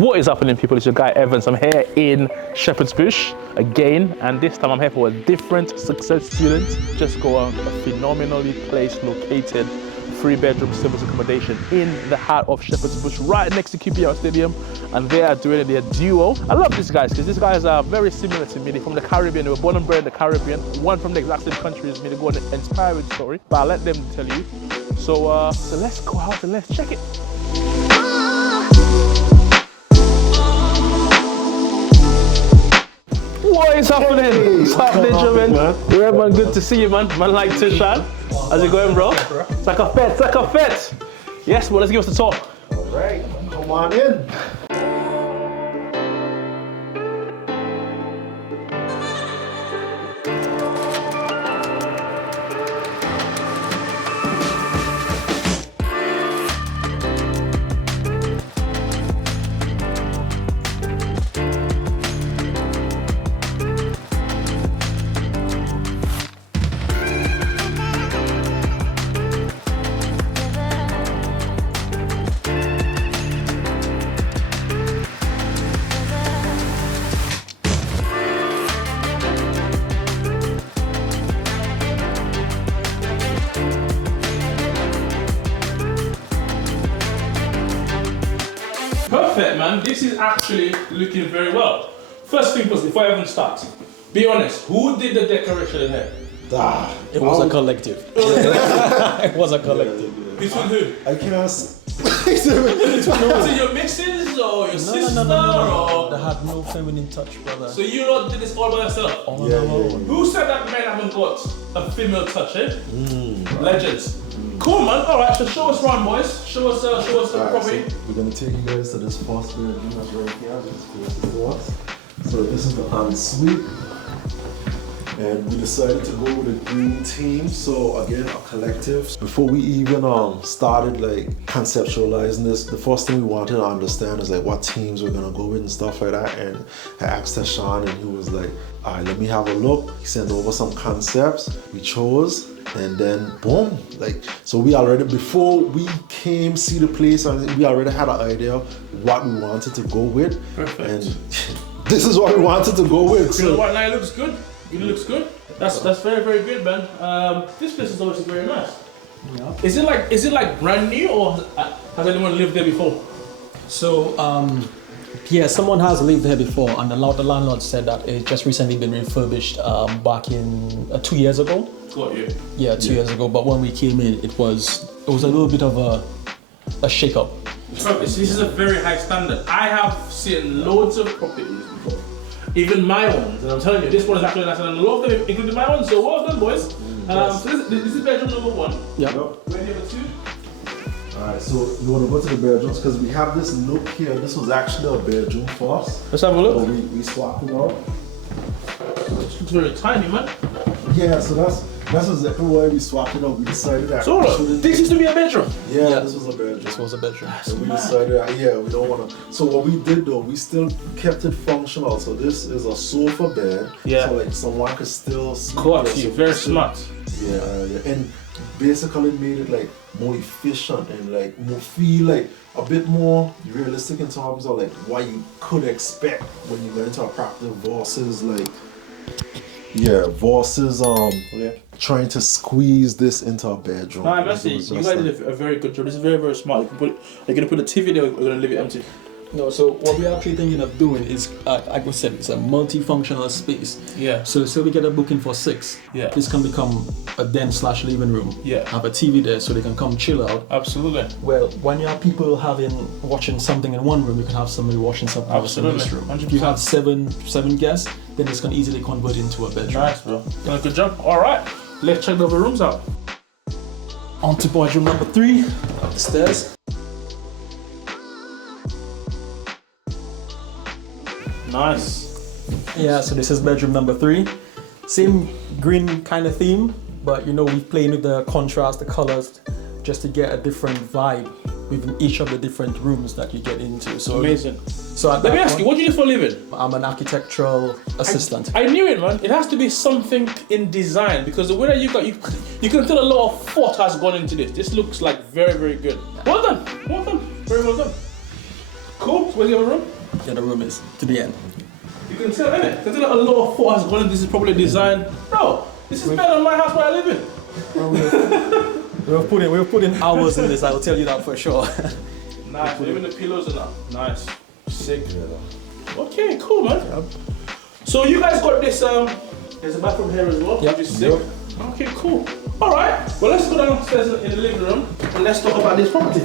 What is happening, people? It's your guy Evans. I'm here in Shepherd's Bush again, and this time I'm here for a different success student. Just go on a phenomenally placed, located 3-bedroom service accommodation in the heart of Shepherd's Bush, right next to QPR Stadium, and they are doing their duo. I love these guys because these guys are very similar to me. They're from the Caribbean. They were born and bred in the Caribbean. One from the exact same country as me. They go on an inspiring story, but I'll let them tell you. So let's go out and let's check it. What is happening? What's happening, Jermaine? Yeah, man, good to see you, man. Man like Tishan. How's it going, bro? It's like a fet, it's like a fet. Yes, well, let's give us the talk. All right, come on in. Perfect, man. This is actually looking very well. First thing first, before I even start, be honest, who did the decoration in here? It was a collective. It was a collective. Between who? I can't. Was it your missus or your sister? No. Or... They had no feminine touch, brother. So you lot did this all by yourself? All on our own. Who said that men haven't got a female touch, eh? Legends. Cool, man. All right, so show us around, boys. Show us the property. So we're gonna take you guys to this first bedroom that's right here. This is closest to us. So this is the ensuite, and we decided to go with a green theme. So again, a collective. Before we even started like conceptualizing this, the first thing we wanted to understand is like what themes we're gonna go with and stuff like that. And I asked Tashan, and he was like, "All right, let me have a look." He sent over some concepts. We chose. And then boom, like, so we already, before we came see the place, we already had an idea of what we wanted to go with. Perfect. And this is what we wanted to go with. You know what, now it looks good. It looks good. That's very, very good, man. This place is obviously very nice. Yeah. Is it like brand new, or has anyone lived there before? So, yeah, someone has lived here before, and the landlord said that it just recently been refurbished back in 2 years ago. Got you. Yeah, 2 years ago. But when we came in, it was a little bit of a shake-up. This is a very high standard. I have seen loads of properties before, even my ones, and I'm telling you, this one is actually nicer than a lot of them, including my own. So well done, boys. So this is bedroom number 1. Yeah. We're number 2. Alright, so you want to go to the bedrooms because we have this nook here. This was actually a bedroom for us. Let's have a look. But we swapped it out. It looks very tiny, man. Yeah, so that's exactly why we swapped it out. We decided that. So this used to be a bedroom. Yeah, this was a bedroom. This was a bedroom. And we decided that, yeah, we don't want to. So what we did though, we still kept it functional. So this is a sofa bed. Yeah. So like someone could still sleep. Got there. you. So Very smart. Yeah, and basically made it like more efficient and like feel like a bit more realistic in terms of like what you could expect when you go into a property versus like trying to squeeze this into a bedroom. Nah, honestly, you guys did a very good job. This is very, very smart. You're gonna put a TV there. We're gonna leave it empty. No, so what we're actually thinking of doing is, like we said, it's a multifunctional space. Yeah. So we get a booking for 6. Yeah. This can become a den/living room. Yeah. Have a TV there so they can come chill out. Absolutely. Well, when you have people watching something in one room, you can have somebody watching something else in this room. 100%. If you have seven guests, then this can easily convert into a bedroom. Nice, bro. Done a good job. All right. Let's check the other rooms out. On to bedroom number 3, up the stairs. Nice. Yeah, so this is bedroom number 3. Same green kind of theme, but you know, we've played with the contrast, the colors, just to get a different vibe within each of the different rooms that you get into. So amazing. So let me ask you, what do you do for a living? I'm an architectural assistant. I knew it, man. It has to be something in design because the way that you got, you can tell a lot of thought has gone into this. This looks like very, very good. Well done. Well done. Very well done. Cool. So where's the other room? Yeah, the room is to the end. You can tell, innit? There's a lot of thought has gone into this. Is probably designed. Bro, this is better than my house where I live in. We've put in hours in this, I will tell you that for sure. Nice, even the pillows and that. Nice. Sick. Okay, cool, man. Yep. So you guys got this, there's a bathroom here as well, yep. which is sick. Yep. Okay, cool. All right, well, let's go downstairs in the living room and let's talk about this property.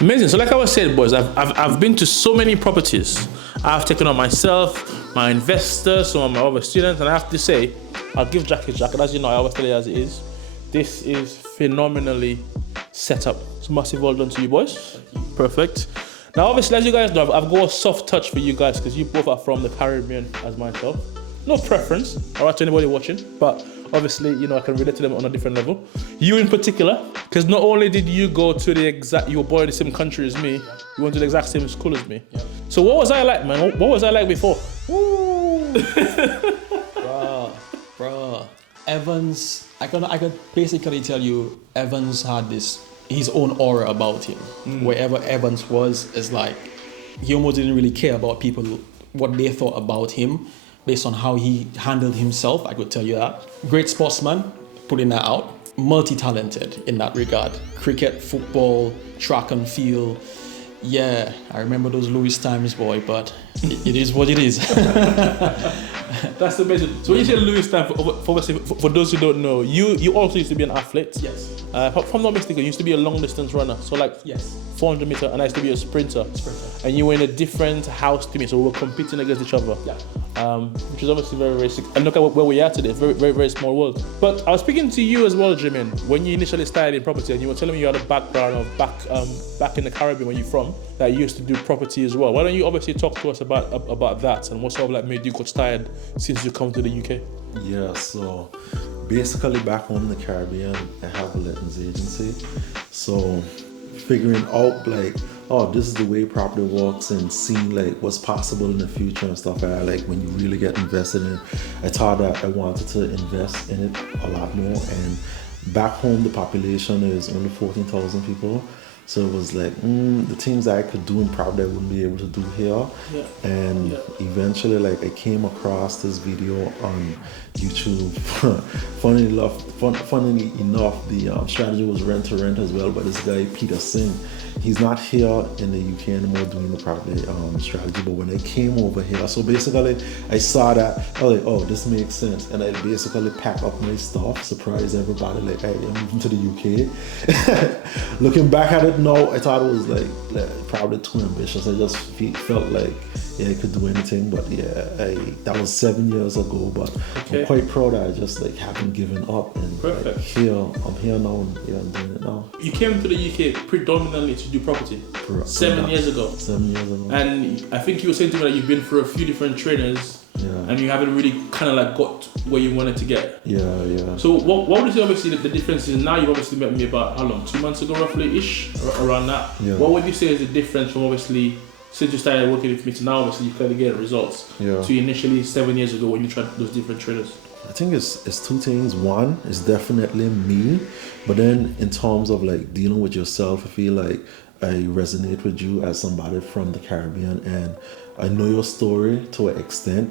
Amazing. So like I was saying, boys, I've been to so many properties. I've taken on myself, my investors, some of my other students, and I have to say, I'll give Jack his jacket. As you know, I always tell you as it is. This is phenomenally set up. So massive well done to you, boys. Perfect. Now, obviously, as you guys know, I've got a soft touch for you guys because you both are from the Caribbean as myself. No preference, all right, to anybody watching, but obviously, you know, I can relate to them on a different level. You in particular, because not only did you go to you were born in the same country as me, you went to the exact same school as me. Yep. So what was I like, man? What was I like before? Woo! Bruh. Evans, I could basically tell you, Evans had his own aura about him. Wherever Evans was, it's like, he almost didn't really care about people, what they thought about him, based on how he handled himself, I could tell you that. Great sportsman, putting that out. Multi-talented in that regard. Cricket, football, track and field. Yeah, I remember those Louis times, boy, but it is what it is. That's amazing. So when you say Louis time, for those who don't know, you also used to be an athlete. Yes. If I'm not mistaken, you used to be a long distance runner. So like yes. 400 meter, and I used to be a sprinter. And you were in a different house to me, so we were competing against each other. Yeah. Which is obviously very, very sick. And look at where we are today. It's very, very, very small world. But I was speaking to you as well, Jimin, when you initially started in property, and you were telling me you had a background of back in the Caribbean, where you're from, that you used to do property as well. Why don't you obviously talk to us about that and what sort of like made you got started since you come to the UK? Yeah, so basically back home in the Caribbean, I have a lettings agency. So figuring out like, oh, this is the way property works and seeing like what's possible in the future and stuff like that. Like when you really get invested in it, I thought that I wanted to invest in it a lot more. And back home, the population is only 14,000 people. So it was like, the things that I could do in property I wouldn't be able to do here. Yeah. And eventually, like, I came across this video on YouTube. Funnily enough, the strategy was rent to rent as well by this guy, Peter Singh. He's not here in the UK anymore doing the property strategy, but when I came over here, so basically I saw that, I was like, oh, this makes sense. And I basically packed up my stuff, surprised everybody, like, hey, I'm moving to the UK. Looking back at it now, I thought it was like probably too ambitious. I just felt like, yeah, I could do anything, but yeah, that was 7 years ago, but I'm quite proud that I just like haven't given up. And like, I'm here now, and yeah, I'm doing it now. You came to the UK predominantly to do property. 7 years ago. 7 years ago. And I think you were saying to me that you've been through a few different trainers, and you haven't really kind of like got where you wanted to get. Yeah. So what would you say obviously the difference is now? You obviously met me about how long? 2 months ago, roughly-ish, around that. Yeah. What would you say is the difference from obviously since you started working with me to now? Obviously you clearly get results. Yeah. To initially 7 years ago when you tried those different trainers. I think it's two things. One is definitely me, but then in terms of like dealing with yourself, I feel like I resonate with you as somebody from the Caribbean, and I know your story to an extent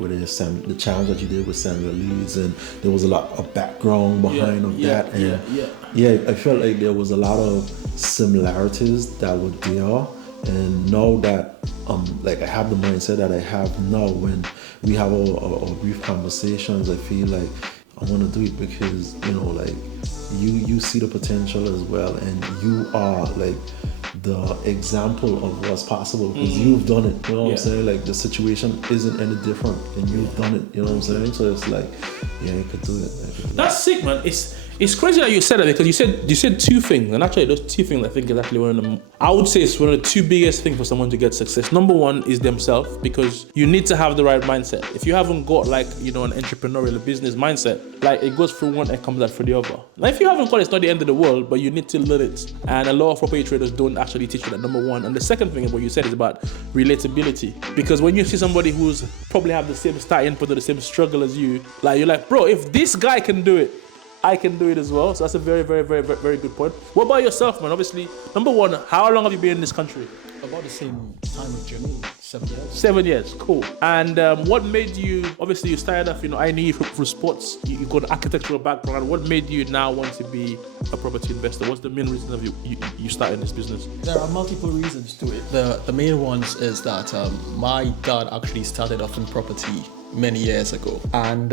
with the challenge that you did with Samuel Leeds, and there was a lot of background behind that. And I felt like there was a lot of similarities that were there. And now that like I have the mindset that I have now, when we have our brief conversations, I feel like I want to do it because, you know, like you see the potential as well, and you are like the example of what's possible because you've done it. You know what I'm saying? Like the situation isn't any different, and you've done it. You know what I'm saying? So it's like, yeah, you could do it. That's sick, man. It's crazy that you said that, because you said two things, and actually those two things I think is actually one of them. I would say it's one of the two biggest things for someone to get success. Number one is themselves, because you need to have the right mindset. If you haven't got like, you know, an entrepreneurial business mindset, like it goes through one and comes out for the other. Now if you haven't got it, it's not the end of the world, but you need to learn it. And a lot of property traders don't actually teach you that, number one. And the second thing, what you said, is about relatability. Because when you see somebody who's probably have the same start input or the same struggle as you, like you're like, bro, if this guy can do it, I can do it as well. So that's a very, very, very, very, very good point. What about yourself, man? Obviously, number one, how long have you been in this country? About the same time with Jimmy, 7 years. 7 years, cool. And what made you, obviously you started off, I knew you from sports, you got an architectural background. What made you now want to be a property investor? What's the main reason of you starting this business? There are multiple reasons to it. The main ones is that my dad actually started off in property many years ago. And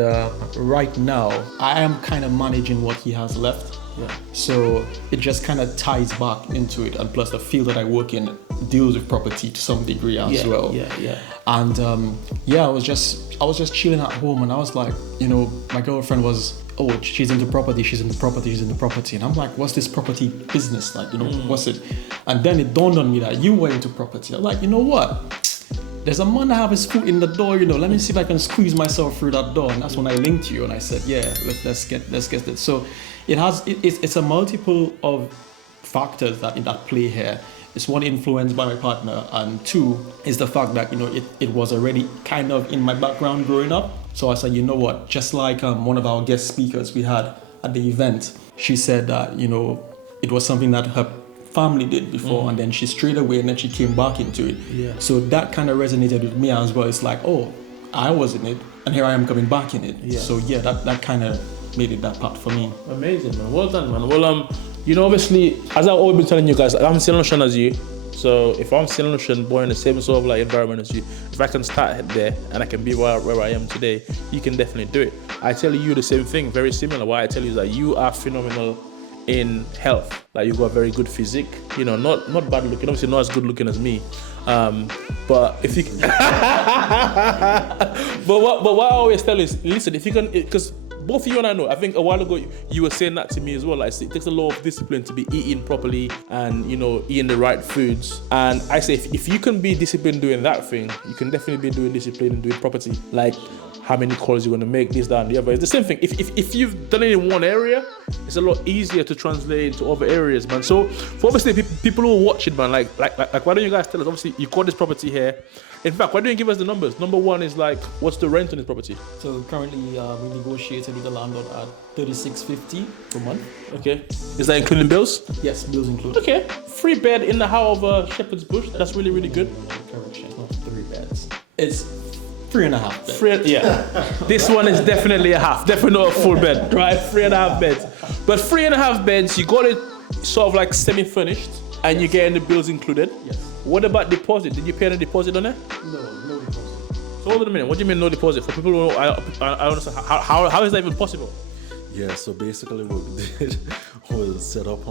right now, I am kind of managing what he has left. Yeah. So it just kind of ties back into it, and plus the field that I work in deals with property to some degree as well. Yeah. And I was just chilling at home, and I was like, my girlfriend was, she's into property, and I'm like, what's this property business like? What's it? And then it dawned on me that you were into property. I'm like, you know what? There's a man that have his foot in the door, let me see if I can squeeze myself through that door. And that's when I linked you and I said, yeah, let's get this. So it's a multiple of factors that play here. It's one, influenced by my partner, and two is the fact that it was already kind of in my background growing up. So I said, you know what, just like one of our guest speakers we had at the event, she said that it was something that her family did before, and then she strayed away, and then she came back into it. Yeah. So that kind of resonated with me as well. It's like, I was in it, and here I am coming back in it. Yeah. So yeah, that kind of made it that part for me. Amazing, man. Well done, man. Well, obviously, as I've always been telling you guys, I'm still on Ocean as you. So if I'm still on Ocean, born in the same sort of environment as you, if I can start there and I can be where I am today, you can definitely do it. I tell you the same thing, very similar. What I tell you is that you are phenomenal in health. Like, you got very good physique, not bad looking, obviously not as good looking as me, but if you but what I always tell is, listen, if you can, because both you and I know, I think a while ago you were saying that to me as well, like, it takes a lot of discipline to be eating properly and eating the right foods. And I say, if you can be disciplined doing that thing, you can definitely be doing discipline and doing property. Like, how many calls you're going to make, this, that, and the other. It's the same thing. If you've done it in one area, it's a lot easier to translate into other areas, man. So for obviously people who are watching, man, like why don't you guys tell us? Obviously, you got this property here. In fact, why don't you give us the numbers? Number one is what's the rent on this property? So currently, we negotiated with the landlord at $36.50 per month. Okay. Is that including bills? Yes, bills included. Okay. 3 bed in the house of Shepherd's Bush. That's really, really good. Correction, not 3 beds. It's 3.5 beds. Yeah. This one is definitely a half. Definitely not a full bed, right? 3.5 beds. But 3.5 beds, you got it sort of semi-furnished, and you're getting the bills included. Yes. What about deposit? Did you pay any deposit on it? No deposit. So hold on a minute. What do you mean no deposit? For people who I understand, how is that even possible? Yeah, so basically what we did was set up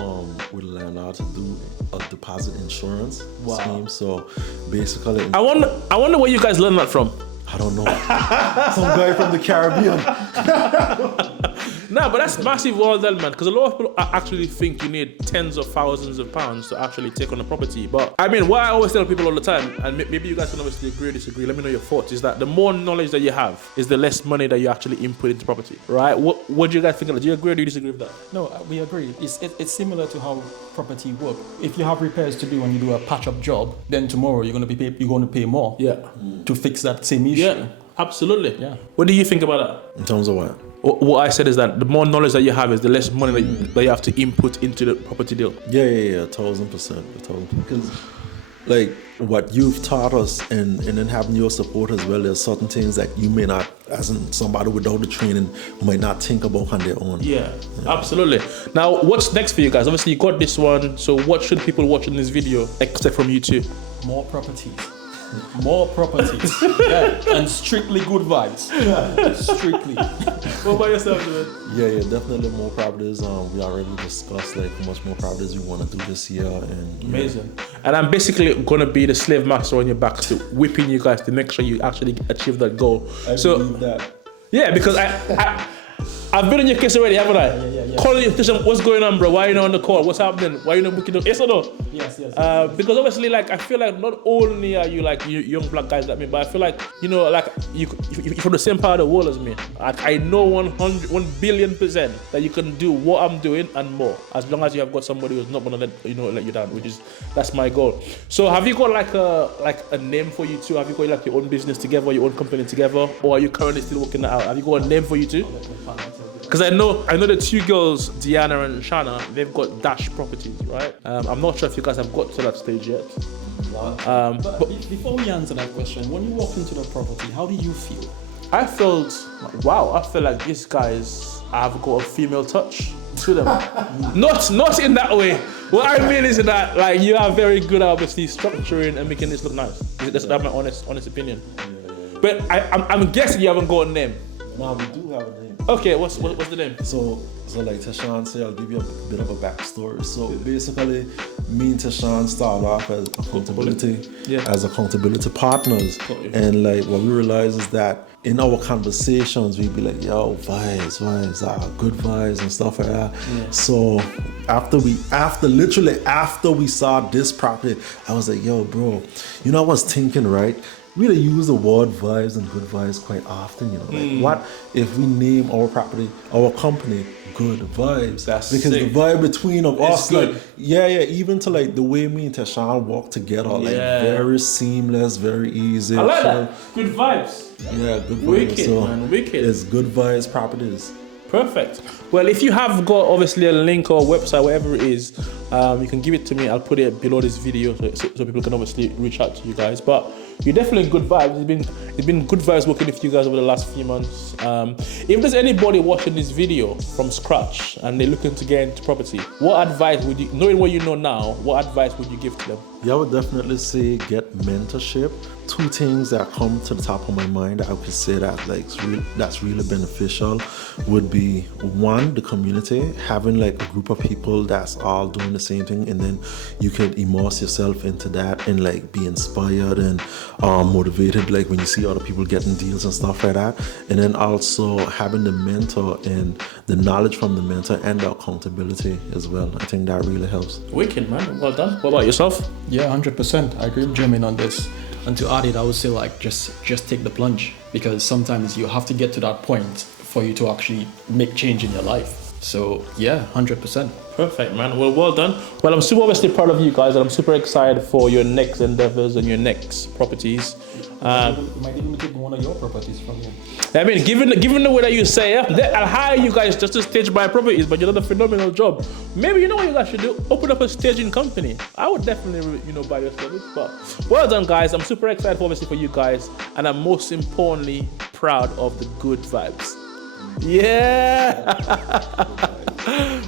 with the landlord to do a deposit insurance scheme. So basically, I wonder where you guys learned that from. I don't know. Some guy from the Caribbean. No, but that's massive, well done, man. Because a lot of people actually think you need tens of thousands of pounds to actually take on a property. But I mean, what I always tell people all the time, and maybe you guys can obviously agree or disagree, let me know your thoughts, is that the more knowledge that you have is the less money that you actually input into property, right? What do you guys think of that? Do you agree or do you disagree with that? No, we agree. It's similar to how property work. If you have repairs to do and you do a patch-up job, then tomorrow you're going to pay more. Yeah. To fix that same issue. Yeah, absolutely. Yeah. What do you think about that? In terms of what? What I said is that the more knowledge that you have is the less money that you have to input into the property deal. Yeah, 1,000%. Because what you've taught us and then having your support as well, there's certain things that you may not, as in somebody without the training, might not think about on their own. Yeah, absolutely. Now, what's next for you guys? Obviously, you got this one. So what should people watching this video expect from you two? More properties. More properties. Yeah. And strictly good vibes. Yeah. Strictly. What about yourself, dude? Yeah, definitely more properties. We already discussed how much more properties we want to do this year. And amazing. And I'm basically gonna be the slave master on your back, to whipping you guys to make sure you actually achieve that goal. I believe that. Yeah, because I've been on your case already, haven't I? Yeah. Calling you, what's going on, bro? Why are you not on the call? What's happening? Why are you not booking up? Yes or no? Yes. Because obviously, I feel like not only are you you young black guys like me, but I feel like, you're from the same part of the world as me. I know 1 billion% that you can do what I'm doing and more, as long as you have got somebody who's not gonna let you down, that's my goal. So have you got a name for you two? Have you got your own business together, your own company together, or are you currently still working that out? Have you got a name for you two? Because I know the two girls, Deanna and Shanna, they've got Dash Properties, right? I'm not sure if you guys have got to that stage yet. But before we answer that question, when you walked into the property, how did you feel? I felt, wow, I feel like these guys have got a female touch to them. Not in that way. What I mean is that like you are very good at obviously structuring and making this look nice. That's my honest opinion. But I'm guessing you haven't got a name. No, we do have a name. Okay, what's the name? So like Tashawn said, I'll give you a bit of a backstory. So basically, me and Tashawn started off as accountability partners. And like what we realized is that in our conversations, we'd be like, yo, vibes, good vibes and stuff like that. Yeah. So after we saw this property, I was like, yo, bro, I was thinking, right? We really use the word vibes and good vibes quite often, Like, what if we name our property, our company, Good Vibes? That's because sick. the vibe between us, good. like, even to like the way me and Tashawn walk together, like very seamless, very easy. I like that. Good vibes. Yeah, good vibes. Wicked, so man, wicked. It's Good Vibes Properties. Perfect. Well, if you have got obviously a link or a website, whatever it is, you can give it to me. I'll put it below this video so people can obviously reach out to you guys. But you're definitely good vibes. It's been good vibes working with you guys over the last few months. If there's anybody watching this video from scratch and they're looking to get into property, what advice would you, knowing what you know now, what advice would you give to them? Yeah, I would definitely say get mentorship. Two things that come to the top of my mind that I could say that that's really beneficial would be one, the community, having like a group of people that's all doing the same thing, and then you can immerse yourself into that and like be inspired and motivated like when you see other people getting deals and stuff like that. And then also having the mentor and the knowledge from the mentor and the accountability as well. I think that really helps. Wicked, man. Well done. What about yourself? Yeah, 100%. I agree with Jermaine on this. And to add it, I would say like just take the plunge, because sometimes you have to get to that point for you to actually make change in your life. So yeah, 100%. Perfect, man. Well done. Well, I'm super obviously proud of you guys, and I'm super excited for your next endeavors and your next properties. You might even take one of your properties from you. I mean, given the way that you say, I'll hire you guys just to stage my properties, but you've done a phenomenal job. Maybe you know what you guys should do? Open up a staging company. I would definitely, buy your service. But well done, guys. I'm super excited obviously for you guys, and I'm most importantly proud of the good vibes. Yeah,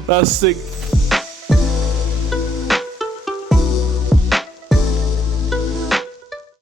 that's sick.